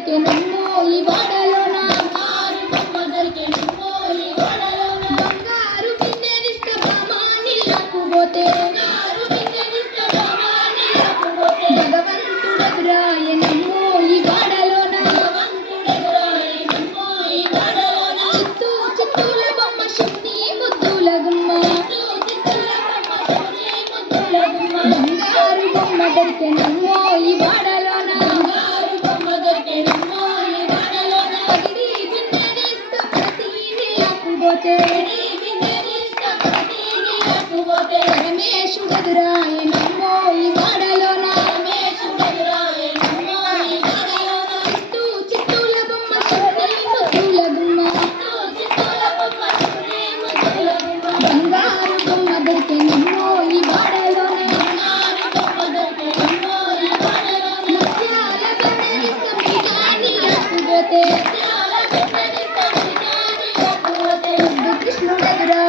దొరికెనమ్మో ఈ వాడలోన బంగారు బిందెనిస్త బామానిలకు పోతే భగవంతుడెదురాయనమ్మో ఈ వాడలోన చిత్తూ చిత్తూల బొమ్మ శివుని ముద్దుల గుమ్మ బంగారు బొమ్మ దొరికెనమ్మో ఈ వాడలోన పగిడి బిందెనిస్త ప్రతి నీళ్ళకు పోతే పరమేశుడెదురాయనమ్మో ఈ వాడలోన చిత్తూ చిత్తూల బొమ్మ శివుని ముద్దుల గుమ్మ బంగారు బొమ్మ దొరికెనమ్మో ఈ వాడలోన ముత్యాల బిందెనిస్త మృగానిలకు పోతే కృష్ణుడెదురా